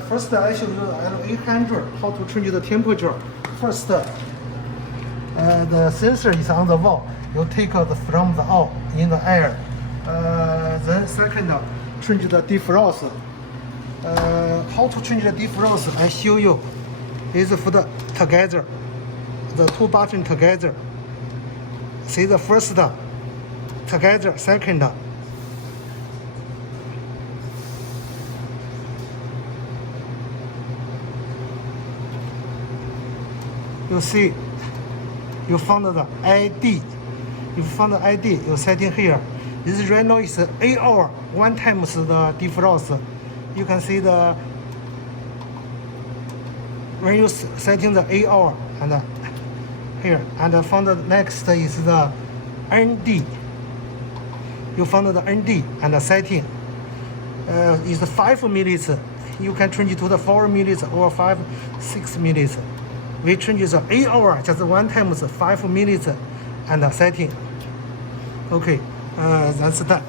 First, I show you L800 how to change the temperature. First, the sensor is on the wall. You take out from the out in the air. Then second, change the defrost. How to change the defrost? I show you. Is for the together, the two buttons together. See the first together, second. You see, you found the ID. You found the ID. You setting here. This right now is 8 hour. One times the defrost. You can see the when you setting the 8 hour and here and found the next is the ND. You found the ND and the setting is 5 minutes. You can change it to the 4 minutes or 6 minutes. We change the 8 hour just one time 5 minutes and the setting. Okay, that's that.